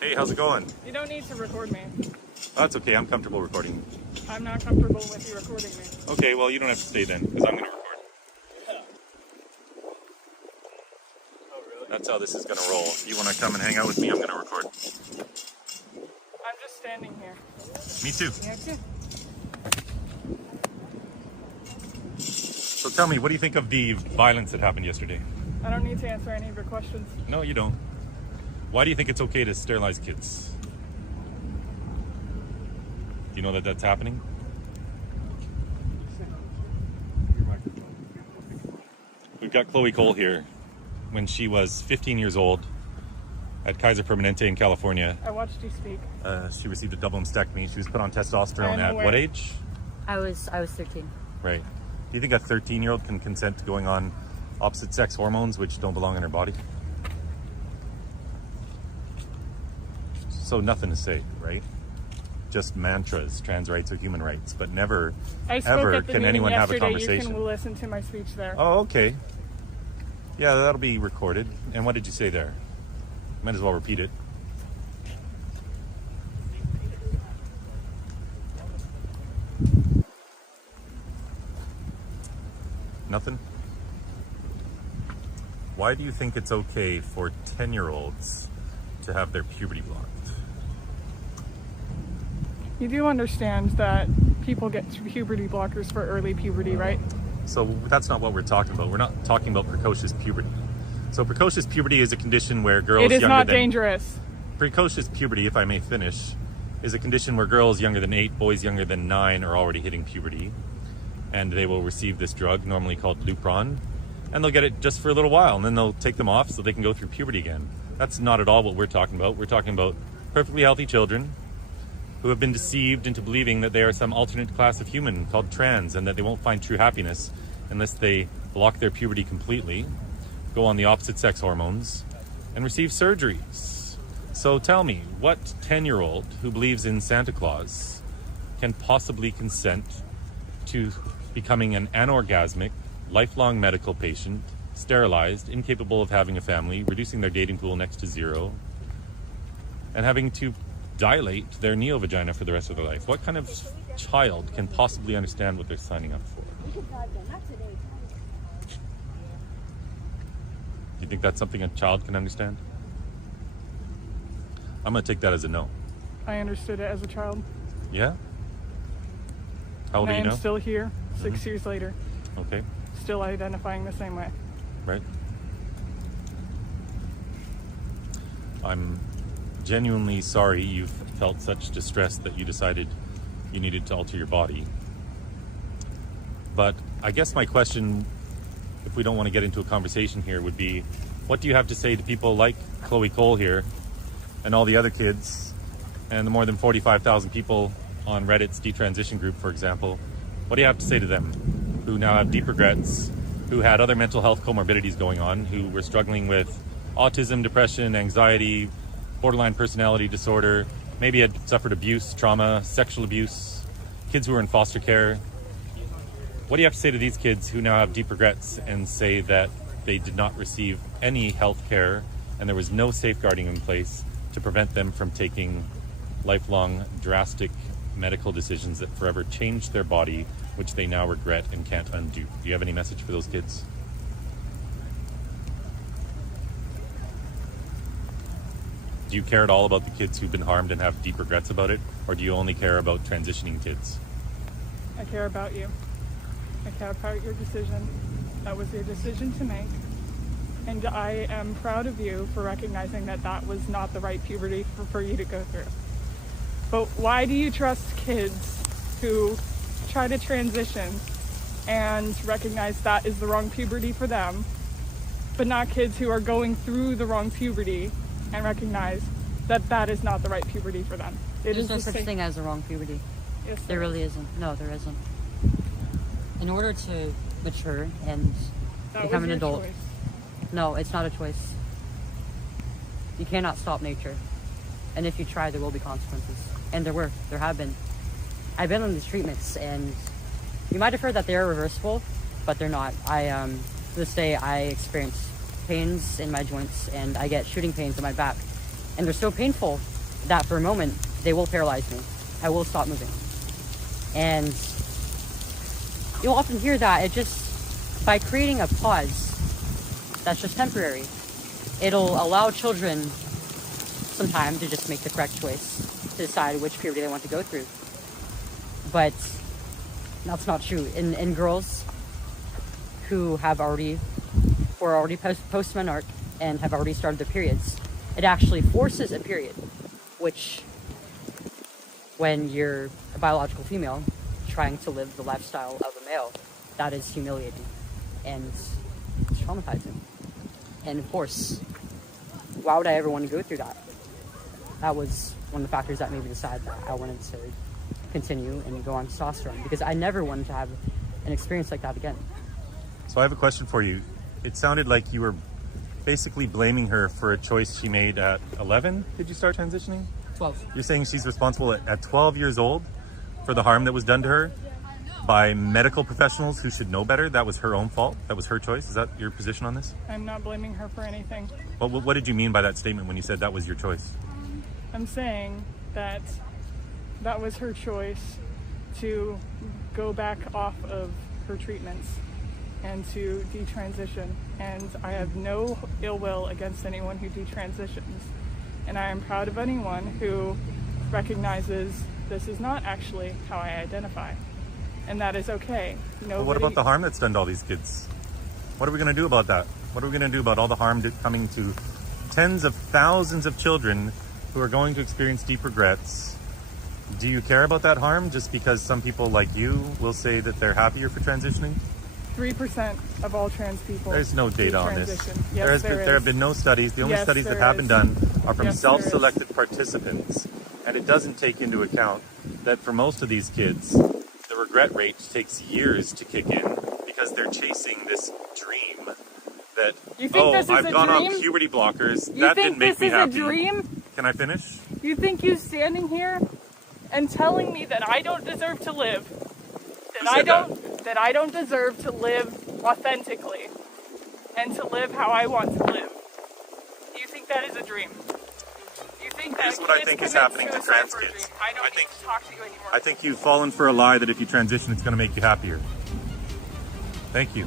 Hey, how's it going? You don't need to record me. That's okay, I'm comfortable recording. I'm not comfortable with you recording me. Okay, well, you don't have to stay then, because I'm going to record. Oh, really? That's how this is going to roll. If you want to come and hang out with me, I'm going to record. I'm just standing here. Me too. Yeah, too. So tell me, what do you think of the violence that happened yesterday? I don't need to answer any of your questions. No, you don't. Why do you think it's okay to sterilize kids? Do you know that that's happening? We've got Chloe Cole here. When she was 15 years old at Kaiser Permanente in California, I watched you speak. she received a double mastectomy. She was put on testosterone I'm at aware. what age? I was 13. Right. Do you think a 13-year-old can consent to going on opposite sex hormones which don't belong in her body? So nothing to say, right? Just mantras, trans rights are human rights, but never, I spoke ever at the can meeting anyone have a yesterday. conversation. You can listen to my speech there. Oh, okay. Yeah, that'll be recorded. And what did you say there? Might as well repeat it. Nothing? Why do you think it's okay for 10-year-olds to have their puberty blocked? You do understand that people get puberty blockers for early puberty, right? So that's not what we're talking about. We're not talking about precocious puberty. So precocious puberty is a condition where girls It is younger not than... dangerous. Precocious puberty, if I may finish, is a condition where girls younger than 8, boys younger than 9 are already hitting puberty. And they will receive this drug, normally called Lupron. And they'll get it just for a little while, and then they'll take them off so they can go through puberty again. That's not at all what we're talking about. We're talking about perfectly healthy children who have been deceived into believing that they are some alternate class of human called trans, and that they won't find true happiness unless they block their puberty completely, go on the opposite sex hormones, and receive surgeries. So tell me, what 10-year-old who believes in Santa Claus can possibly consent to becoming an anorgasmic, lifelong medical patient, sterilized, incapable of having a family, reducing their dating pool next to zero, and having to dilate their neovagina for the rest of their life? What kind of child can possibly understand what they're signing up for? Do you think that's something a child can understand? I'm going to take that as a no. I understood it as a child. Yeah? How old And are I you am now? still here, 6 years later, Okay, still identifying the same way. right. I'm genuinely sorry you've felt such distress that you decided you needed to alter your body. But I guess my question, if we don't want to get into a conversation here, would be, what do you have to say to people like Chloe Cole here and all the other kids and the more than 45,000 people on Reddit's Detransition group, for example? What do you have to say to them who now have deep regrets, who had other mental health comorbidities going on, who were struggling with autism, depression, anxiety, borderline personality disorder, maybe had suffered abuse, trauma, sexual abuse, kids who were in foster care? What do you have to say to these kids who now have deep regrets and say that they did not receive any health care and there was no safeguarding in place to prevent them from taking lifelong, drastic medical decisions that forever changed their body, which they now regret and can't undo? Do you have any message for those kids? Do you care at all about the kids who've been harmed and have deep regrets about it? Or do you only care about transitioning kids? I care about you. I care about your decision. That was your decision to make. And I am proud of you for recognizing that that was not the right puberty for you to go through. But why do you trust kids who try to transition and recognize that is the wrong puberty for them, but not kids who are going through the wrong puberty and recognize that that is not the right puberty for them? There's no such thing as a wrong puberty. Yes, There really isn't. No, there isn't. In order to mature and that become was an your adult, choice. no, it's not a choice. You cannot stop nature. And if you try, there will be consequences. And there have been. I've been on these treatments, and you might have heard that they are reversible, but they're not. To this day, I experience pains in my joints, and I get shooting pains in my back. And they're so painful that for a moment, they will paralyze me. I will stop moving. And you'll often hear that it just, by creating a pause that's just temporary, it'll allow children some time to just make the correct choice, to decide which puberty they want to go through. But that's not true. In girls who are already post-menarche and have already started their periods, it actually forces a period, which, when you're a biological female trying to live the lifestyle of a male, that is humiliating and it's traumatizing. And of course, why would I ever want to go through that? That was one of the factors that made me decide that I wanted to continue and go on testosterone, because I never wanted to have an experience like that again. So I have a question for you. It sounded like you were basically blaming her for a choice she made at 11. Did you start transitioning? 12. You're saying she's responsible at 12 years old for the harm that was done to her by medical professionals who should know better? That was her own fault? That was her choice? Is that your position on this? I'm not blaming her for anything. But what did you mean by that statement when you said that was your choice? I'm saying that that was her choice to go back off of her treatments and to detransition. And I have no ill will against anyone who detransitions. And I am proud of anyone who recognizes this is not actually how I identify. And that is okay. Well, what about the harm that's done to all these kids? What are we going to do about that? What are we going to do about all the harm coming to tens of thousands of children who are going to experience deep regrets? Do you care about that harm just because some people like you will say that they're happier for transitioning? 3% of all trans people. There's no data on this. Yes, There have been no studies. The only Yes, studies that there have is. been done are from Yes, there is. self-selected participants. And it doesn't take into account that for most of these kids, the regret rate takes years to kick in because they're chasing this dream that, You think this is I've a gone dream? on puberty blockers. You That think didn't make this me is happy. a dream? Can I finish? You think you standing here and telling me that I don't deserve to live, Who said that I don't deserve to live authentically and to live how I want to live? You think that is a dream? You think that Here's what I kids think is commit happening to suicide trans for a kids. dream? I don't need to talk to you anymore. I think you've fallen for a lie that if you transition, it's going to make you happier. Thank you.